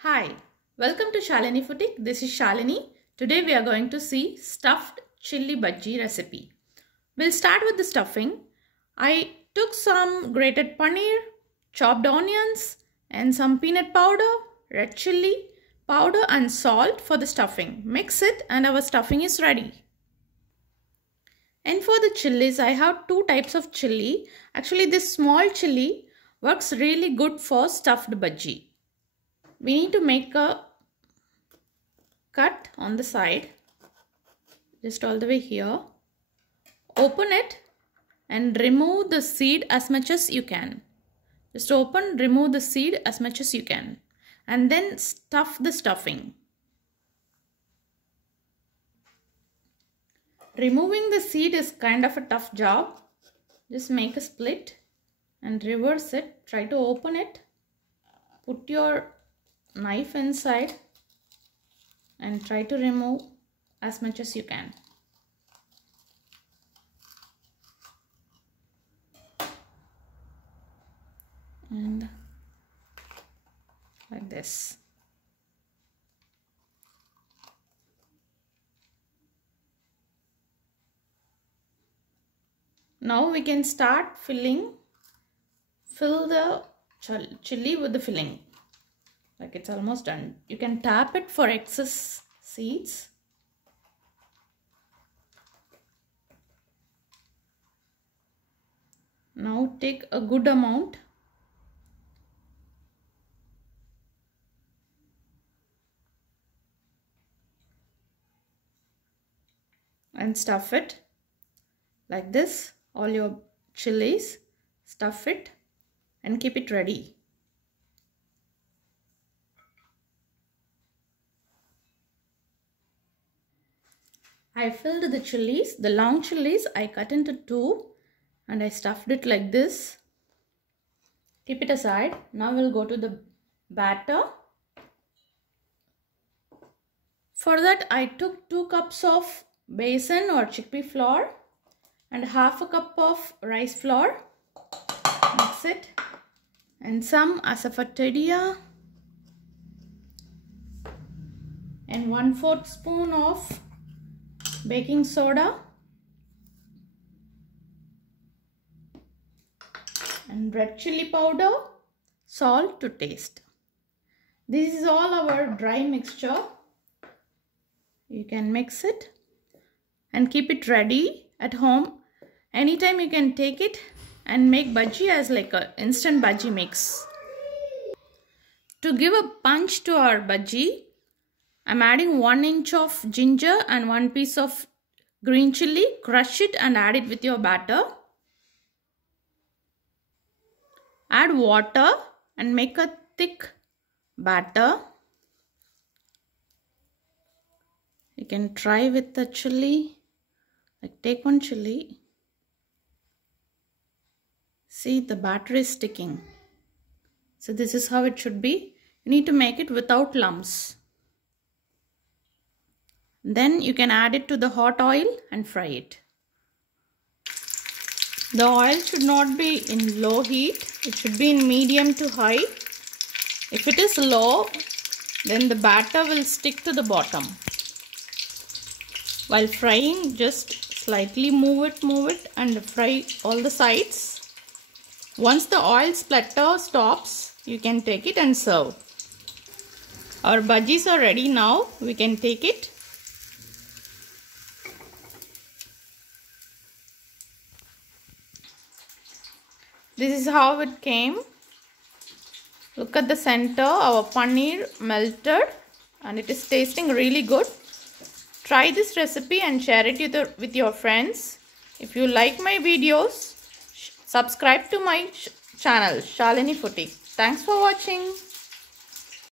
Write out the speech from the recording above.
Hi, welcome to Shalini Futique. This is Shalini. Today we are going to see stuffed chilli bajji recipe. We'll start with the stuffing. I took some grated paneer, chopped onions and some peanut powder, red chilli powder and salt for the stuffing. Mix it and our stuffing is ready. And for the chillis, I have two types of chilli. Actually, this small chilli works really good for stuffed bajji. We need to make a cut on the side, just all the way here. Open it and remove the seed as much as you can. Just open, remove the seed as much as you can. And then stuff the stuffing. Removing the seed is kind of a tough job. Just make a split and reverse it. Try to open it. Put your knife inside and try to remove as much as you can. And like this. Now we can start filling. Fill the chilli with the filling. Like it's almost done. You can tap it for excess seeds. Now take a good amount. And stuff it like this. All your chilies, stuff it and keep it ready. I filled the chilies, the long chilies I cut into two and I stuffed it like this. Keep it aside. Now we'll go to the batter. For that I took 2 cups of besan or chickpea flour and half a cup of rice flour. Mix it. And some asafoetida and 1/4 spoon of baking soda and red chilli powder, salt to taste. This is all our dry mixture. You can mix it and keep it ready at home. Anytime you can take it and make bajji as like a instant bajji mix. To give a punch to our bajji, I'm adding 1 inch of ginger and 1 piece of green chilli. Crush it and add it with your batter. Add water and make a thick batter. You can try with the chilli. Like take 1 chilli. See, the batter is sticking. So this is how it should be. You need to make it without lumps. Then you can add it to the hot oil and fry it. The oil should not be in low heat. It should be in medium to high. If it is low, then the batter will stick to the bottom. While frying, just slightly move it and fry all the sides. Once the oil splatter stops, you can take it and serve. Our bajjis are ready now. We can take it. This is how it came. Look at the center. Our paneer melted and it is tasting really good. Try this recipe and share it with your friends. If you like my videos, subscribe to my channel Shalini Futique. Thanks for watching.